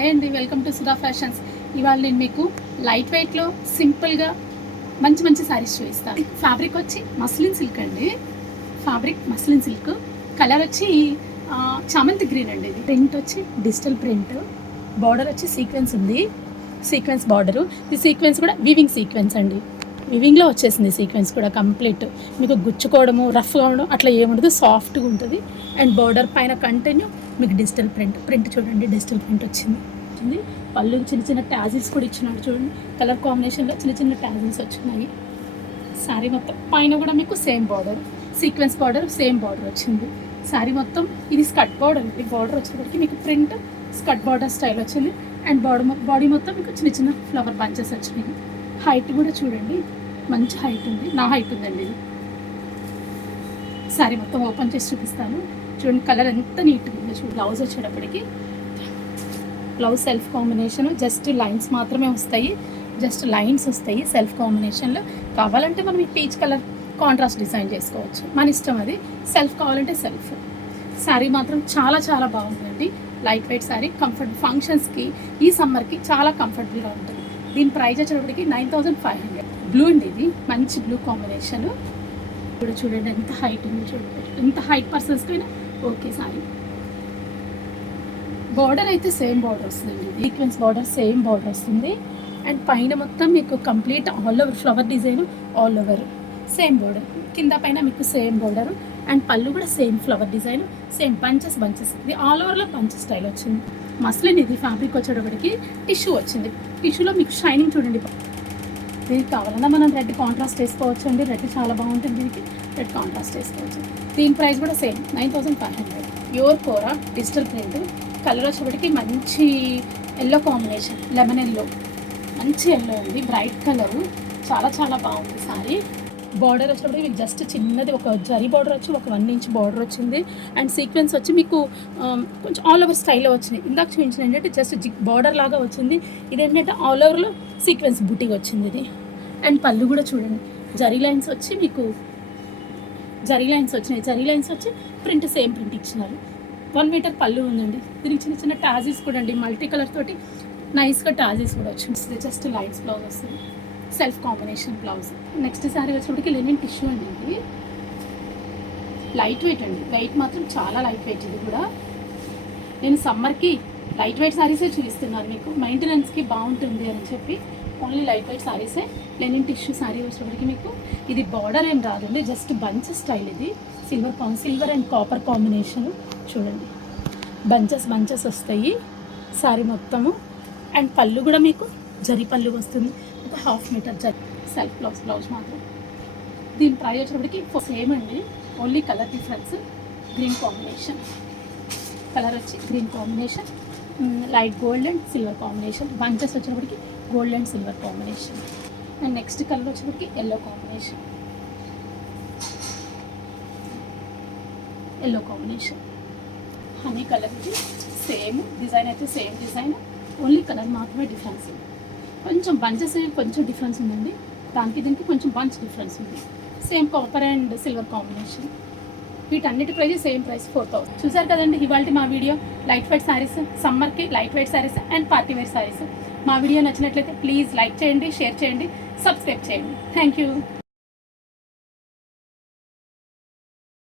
Hi అండి, welcome to Sudha fashions. ఇవాళ నేను మీకు లైట్ వెయిట్లో సింపుల్గా మంచి మంచి శారీస్ చూపిస్తాను. ఫ్యాబ్రిక్ వచ్చి మస్లిన్ సిల్క్ అండి. ఫ్యాబ్రిక్ మస్లిన్ సిల్క్, కలర్ వచ్చి చామంతి గ్రీన్ అండి. ఇది ప్రింట్ వచ్చి డిజిటల్ ప్రింట్, బార్డర్ వచ్చి సీక్వెన్స్ ఉంది, సీక్వెన్స్ బార్డరు. ఈ సీక్వెన్స్ కూడా వీవింగ్ సీక్వెన్స్ అండి. వివింగ్లో వచ్చేసింది సీక్వెన్స్ కూడా కంప్లీట్. మీకు గుచ్చుకోవడము రఫ్గా ఉండడం అట్లా ఏముండదు, సాఫ్ట్గా ఉంటుంది. అండ్ బార్డర్ పైన కంటిన్యూ మీకు డిజిటల్ ప్రింట్ చూడండి, డిజిటల్ ప్రింట్ వచ్చింది. పళ్ళు చిన్న చిన్న ట్యాజిల్స్ కూడా ఇచ్చినాడు చూడండి, కలర్ కాంబినేషన్లో చిన్న చిన్న ట్యాజిల్స్ వచ్చినాయి. శారీ మొత్తం పైన కూడా మీకు same border, sequence border, same border వచ్చింది. శారీ మొత్తం ఇది స్కర్ట్ బార్డర్ అండి. బార్డర్ వచ్చేసరికి మీకు ప్రింట్ స్కర్ట్ బార్డర్ స్టైల్ వచ్చింది. అండ్ బాడీ మొత్తం మీకు చిన్న చిన్న ఫ్లవర్ బంచెస్ వచ్చినాయి. హైట్ కూడా చూడండి, మంచి హైట్ ఉంది, నా హైట్ ఉందండి ఇది. శారీ మొత్తం ఓపెన్ చేసి చూపిస్తాను చూడండి, కలర్ ఎంత నీట్గా ఉందో చూడండి. బ్లౌజ్ వచ్చేటప్పటికి blouse self combination, just lines మాత్రమే వస్తాయి, జస్ట్ లైన్స్ వస్తాయి సెల్ఫ్ కాంబినేషన్లో. కావాలంటే మనం ఈ పీచ్ కలర్ కాంట్రాస్ట్ డిజైన్ చేసుకోవచ్చు, మన ఇష్టం అది. సెల్ఫ్ కావాలంటే సెల్ఫ్. శారీ మాత్రం చాలా చాలా బాగుందండి. లైట్ వెయిట్ శారీ, కంఫర్ట్ ఫంక్షన్స్కి ఈ సమ్మర్కి చాలా కంఫర్టబుల్గా ఉంటుంది. దీని ప్రైస్ వచ్చేటప్పటికి 9500. బ్లూ అండి, ఇది మంచి బ్లూ కాంబినేషన్. ఇప్పుడు చూడండి ఎంత హైట్ ఉంది చూడండి, ఎంత హైట్ పర్సన్స్కి అయినా ఓకే సారీ. బార్డర్ అయితే సేమ్ బార్డర్ వస్తుందండి, సీక్వెన్స్ బార్డర్ సేమ్ బార్డర్ వస్తుంది. అండ్ పైన మొత్తం మీకు complete all over flower design, all over same border, కింద పైన మీకు సేమ్ బార్డర్. అండ్ పళ్ళు కూడా same flower design, same bunches ఇది ఆల్ ఓవర్లో బంచెస్ స్టైల్ వచ్చింది. మస్లిన్ ఇది. ఫ్యాబ్రిక్ వచ్చేటప్పటికి టిష్యూ వచ్చింది. టిష్యూలో మీకు షైనింగ్ చూడండి. దీనికి కావాలన్నా మనం రెడ్ కాంట్రాస్ట్ వేసుకోవచ్చు అండి, రెడ్ చాలా బాగుంటుంది. దీనికి రెడ్ కాంట్రాస్ట్ వేసుకోవచ్చు. దీని ప్రైస్ కూడా సేమ్ 9500. ప్యూర్ కోరా డిజిటల్ ప్రింట్, కలర్ వచ్చేటప్పటికి మంచి ఎల్లో కాంబినేషన్, లెమన్ ఎల్లో, మంచి ఎల్లో అండి, బ్రైట్ కలరు, చాలా చాలా బాగుంది సారీ. బార్డర్ వచ్చేటప్పటికి మీకు జస్ట్ చిన్నది ఒక జరీ బార్డర్ వచ్చి ఒక 1 ఇంచ్ బార్డర్ వచ్చింది. అండ్ సీక్వెన్స్ వచ్చి మీకు కొంచెం ఆల్ ఓవర్ స్టైల్లో వచ్చినాయి. ఇందాక చూపించిన ఏంటంటే జస్ట్ బార్డర్ లాగా వచ్చింది, ఇదేంటంటే ఆల్ ఓవర్లో సీక్వెన్స్ బుటీగా వచ్చింది ఇది. అండ్ పళ్ళు కూడా చూడండి, జరీ లైన్స్ వచ్చి మీకు జరీ లైన్స్ వచ్చినాయి, జరీ లైన్స్ వచ్చి ప్రింట్ సేమ్ ప్రింట్ ఇచ్చినారు. 1 మీటర్ పళ్ళు ఉందండి. దీనికి చిన్న చిన్న టాజిల్స్ కూడా అండి, మల్టీ కలర్ తోటి నైస్గా టాజిల్స్ కూడా వచ్చింది. జస్ట్ లైన్స్ బ్లౌజ్ వస్తుంది, self combination blouse. Next sari వచ్చేప్పటికి లెనిన్ టిష్యూ అండి. ఇది లైట్ వెయిట్ అండి, వెయిట్ మాత్రం చాలా లైట్ వెయిట్. ఇది కూడా నేను సమ్మర్కి లైట్ వెయిట్ శారీసే చూపిస్తున్నాను మీకు, మెయింటెనెన్స్కి బాగుంటుంది అని చెప్పి ఓన్లీ లైట్ వెయిట్ శారీసే. లెనిన్ టిష్యూ శారీ వచ్చేప్పటికి మీకు ఇది బార్డర్ ఏం రాదండి, జస్ట్ బంచ్ స్టైల్. ఇది సిల్వర్ అండ్ కాపర్ కాంబినేషన్ చూడండి, బంచెస్ వస్తాయి శారీ మొత్తము. అండ్ పళ్ళు కూడా మీకు జరీ పళ్ళు వస్తుంది, ఒక 1/2 మీటర్ జరీ సెల్ఫ్ బ్లౌజ్ మాత్రం. దీని ప్రైస్ వచ్చేటప్పటికి సేమ్ అండి, only colour difference. Green combination, colour వచ్చి green combination, light gold and silver combination. Bunches వచ్చేటప్పటికి gold and silver combination. And next colour వచ్చేటప్పటికి ఎల్లో కాంబినేషన్, హనీ కలర్. ఇది సేమ్ డిజైన్ అయితే same design, only colour మాత్రమే difference. కొంచెం bunches కొంచెం difference ఉందండి, దానికి దీనికి కొంచెం బంచ్ డిఫరెన్స్ ఉంది. Same copper and silver combination. వీటన్నిటి ప్రైస్ సేమ్ ప్రైస్ 4000. చూసారు కదండి ఇవాళ మా వీడియో లైట్ వెయిట్ శారీస్, సమ్మర్కి light weight saris and party wear saris. మా వీడియో నచ్చినట్లయితే ప్లీజ్ లైక్ చేయండి, షేర్ చేయండి, సబ్స్క్రైబ్ చేయండి. Thank you.